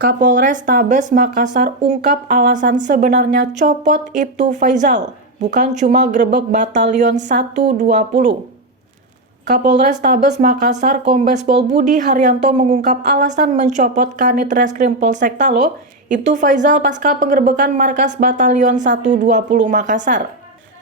Kapolres Tabes Makassar ungkap alasan sebenarnya copot Ibtu Faizal, bukan cuma grebek Batalion 120. Kapolres Tabes Makassar Kombes Pol Budi Haryanto mengungkap alasan mencopot Kanit Reskrim Polsek Talo, Ibtu Faizal pasca penggerbekan markas Batalion 120 Makassar.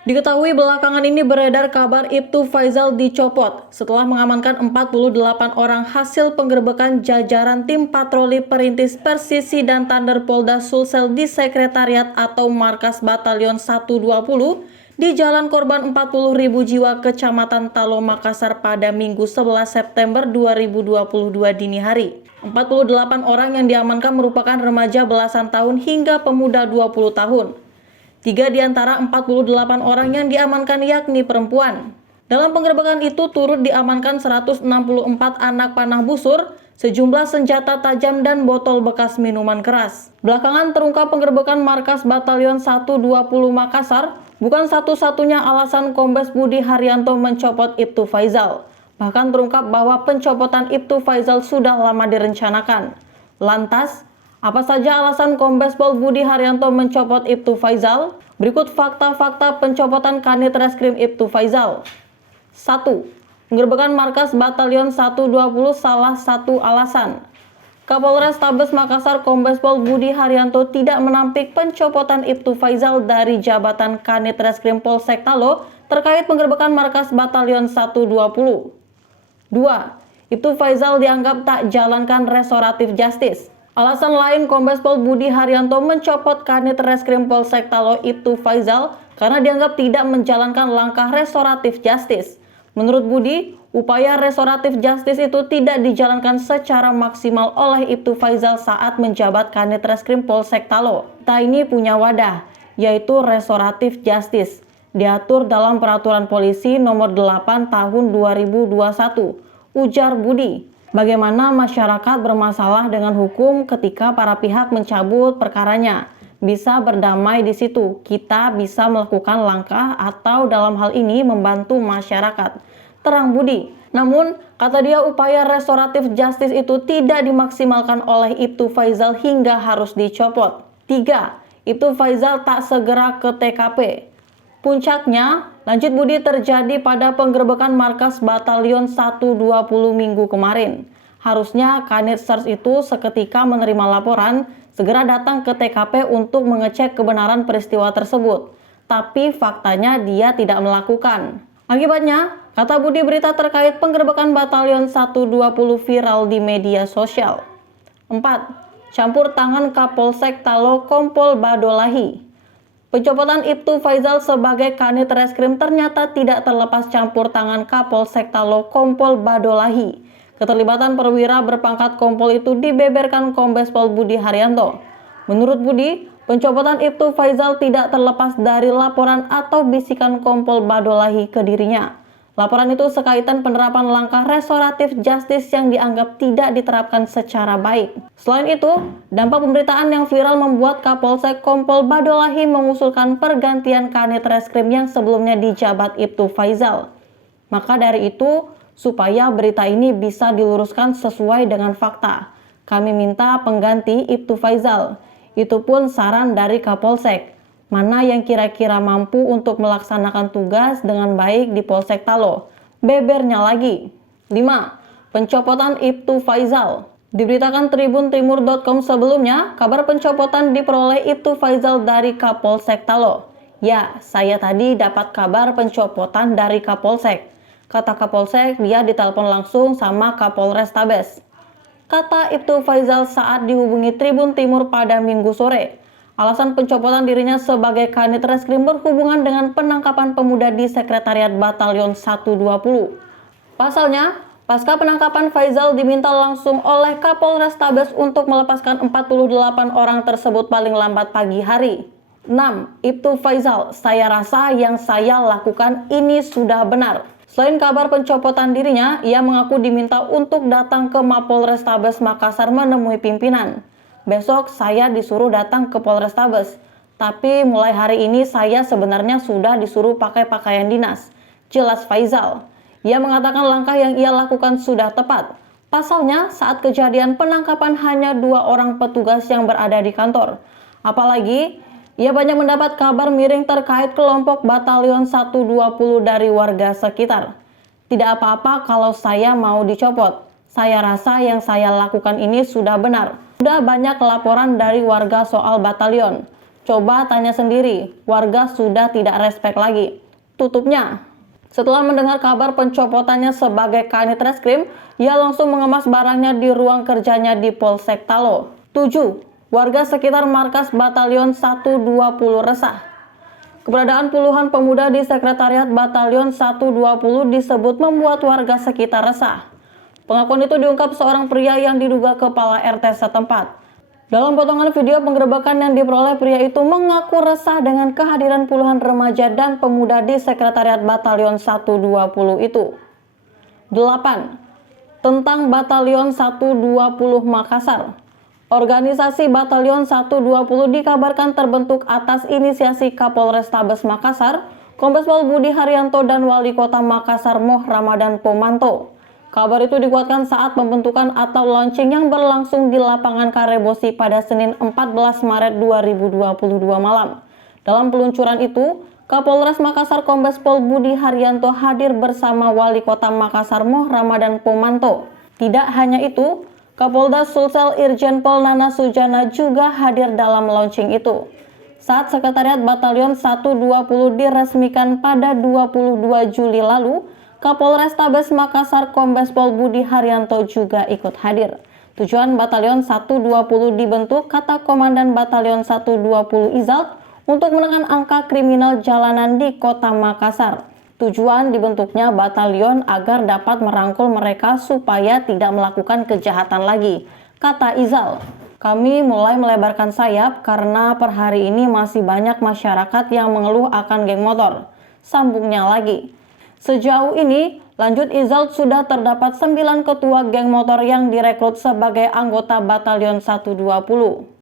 Diketahui belakangan ini beredar kabar Ibtu Faizal dicopot setelah mengamankan 48 orang hasil penggerbekan jajaran tim patroli perintis Persisi dan Tandar Polda Sulsel di Sekretariat atau Markas Batalion 120 di Jalan Korban 40.000 jiwa Kecamatan Talo Makassar pada Minggu 11 September 2022 dini hari. 48 orang yang diamankan merupakan remaja belasan tahun hingga pemuda 20 tahun. 3 di antara 48 orang yang diamankan yakni perempuan. Dalam penggerbekan itu turut diamankan 164 anak panah busur, sejumlah senjata tajam dan botol bekas minuman keras. Belakangan terungkap penggerbekan markas Batalion 120 Makassar bukan satu-satunya alasan Kombes Budi Haryanto mencopot Ibtu Faizal. Bahkan terungkap bahwa pencopotan Ibtu Faizal sudah lama direncanakan. Lantas, apa saja alasan Kombes Pol Budi Haryanto mencopot Ibtu Faizal? Berikut fakta-fakta pencopotan Kanit Reskrim Ibtu Faizal. 1. Penggerbekan markas Batalion 120 salah satu alasan. Kapolres Tabes Makassar Kombes Pol Budi Haryanto tidak menampik pencopotan Ibtu Faizal dari jabatan Kanit Reskrim Polsek Talo terkait penggerbekan markas Batalion 120. 2. Ibtu Faizal dianggap tak jalankan restoratif justice. Alasan lain Kombes Pol Budi Haryanto mencopot Kanit Reskrim Polsek Talo Ibtu Faizal karena dianggap tidak menjalankan langkah restoratif justice. Menurut Budi, upaya restoratif justice itu tidak dijalankan secara maksimal oleh Ibtu Faizal saat menjabat Kanit Reskrim Polsek Talo. Kita ini punya wadah, yaitu restoratif justice, diatur dalam Peraturan Polisi Nomor 8 Tahun 2021, ujar Budi. Bagaimana masyarakat bermasalah dengan hukum ketika para pihak mencabut perkaranya? Bisa berdamai di situ. Kita bisa melakukan langkah atau dalam hal ini membantu masyarakat, terang Budi. Namun, kata dia upaya restoratif justice itu tidak dimaksimalkan oleh Ibtu Faizal hingga harus dicopot. 3. Ibtu Faizal tak segera ke TKP. Puncaknya, lanjut Budi, terjadi pada penggerbekan markas Batalion 120 minggu kemarin. Harusnya Kanit Sers itu seketika menerima laporan, segera datang ke TKP untuk mengecek kebenaran peristiwa tersebut. Tapi faktanya dia tidak melakukan. Akibatnya, kata Budi, berita terkait penggerbekan Batalion 120 viral di media sosial. 4. Campur tangan Kapolsek Talo Kompol Badolahi. Pencopotan Ibtu Faizal sebagai Kanit Reskrim ternyata tidak terlepas campur tangan Kapolsek Talo Kompol Badolahi. Keterlibatan perwira berpangkat Kompol itu dibeberkan Kombes Pol Budi Haryanto. Menurut Budi, pencopotan Ibtu Faizal tidak terlepas dari laporan atau bisikan Kompol Badolahi ke dirinya. Laporan itu sekaitan penerapan langkah restoratif justice yang dianggap tidak diterapkan secara baik. Selain itu, dampak pemberitaan yang viral membuat Kapolsek Kompol Badolahi mengusulkan pergantian Kanit Reskrim yang sebelumnya dijabat Ibtu Faizal. Maka dari itu, supaya berita ini bisa diluruskan sesuai dengan fakta, kami minta pengganti Ibtu Faizal. Itu pun saran dari Kapolsek. Mana yang kira-kira mampu untuk melaksanakan tugas dengan baik di Polsek Talo. Bebernya lagi. 5. Pencopotan Ibtu Faizal. Diberitakan tribuntimur.com sebelumnya, kabar pencopotan diperoleh Ibtu Faizal dari Kapolsek Talo. Ya, saya tadi dapat kabar pencopotan dari Kapolsek. Kata Kapolsek, dia ditelepon langsung sama Kapolres Tabes. Kata Ibtu Faizal saat dihubungi Tribun Timur pada Minggu sore. Alasan pencopotan dirinya sebagai Kanit Reskrim berhubungan dengan penangkapan pemuda di Sekretariat Batalion 120. Pasalnya, pasca penangkapan Faizal diminta langsung oleh Kapolres Tabes untuk melepaskan 48 orang tersebut paling lambat pagi hari. 6. Ibtu Faizal, saya rasa yang saya lakukan ini sudah benar. Selain kabar pencopotan dirinya, ia mengaku diminta untuk datang ke Mapolres Tabes Makassar menemui pimpinan. Besok saya disuruh datang ke Polres Tabes, tapi mulai hari ini saya sebenarnya sudah disuruh pakai pakaian dinas. Jelas Faizal. Ia mengatakan langkah yang ia lakukan sudah tepat. Pasalnya, saat kejadian penangkapan hanya 2 orang petugas yang berada di kantor. Apalagi, ia banyak mendapat kabar miring terkait kelompok Batalion 120 dari warga sekitar. Tidak apa-apa kalau saya mau dicopot. Saya rasa yang saya lakukan ini sudah benar. Sudah banyak laporan dari warga soal batalion. Coba tanya sendiri, warga sudah tidak respek lagi. Tutupnya. Setelah mendengar kabar pencopotannya sebagai Kanit Reskrim, ia langsung mengemas barangnya di ruang kerjanya di Polsek Talo. 7. Warga sekitar markas Batalion 120 resah. Keberadaan puluhan pemuda di sekretariat Batalion 120 disebut membuat warga sekitar resah. Pengakuan itu diungkap seorang pria yang diduga kepala RT setempat. Dalam potongan video penggerebekan yang diperoleh, pria itu mengaku resah dengan kehadiran puluhan remaja dan pemuda di sekretariat Batalion 120 itu. 8. Tentang Batalion 120 Makassar. Organisasi Batalion 120 dikabarkan terbentuk atas inisiasi Kapolrestabes Makassar, Kombes Pol Budi Haryanto dan Wali Kota Makassar Moh Ramadan Pomanto. Kabar itu dikuatkan saat pembentukan atau launching yang berlangsung di lapangan Karebosi pada Senin 14 Maret 2022 malam. Dalam peluncuran itu, Kapolres Makassar Kombes Pol Budi Haryanto hadir bersama Wali Kota Makassar Moh Ramadan Pomanto. Tidak hanya itu, Kapolda Sulsel Irjen Pol Nana Sujana juga hadir dalam launching itu. Saat Sekretariat Batalion 120 diresmikan pada 22 Juli lalu, Kapolrestabes Makassar Kombes Pol Budi Haryanto juga ikut hadir. Tujuan Batalion 120 dibentuk, kata Komandan Batalion 120 Izalt, untuk menekan angka kriminal jalanan di Kota Makassar. Tujuan dibentuknya batalion agar dapat merangkul mereka supaya tidak melakukan kejahatan lagi, kata Izal. Kami mulai melebarkan sayap karena per hari ini masih banyak masyarakat yang mengeluh akan geng motor. Sambungnya lagi. Sejauh ini, lanjut Izal, sudah terdapat 9 ketua geng motor yang direkrut sebagai anggota Batalion 120.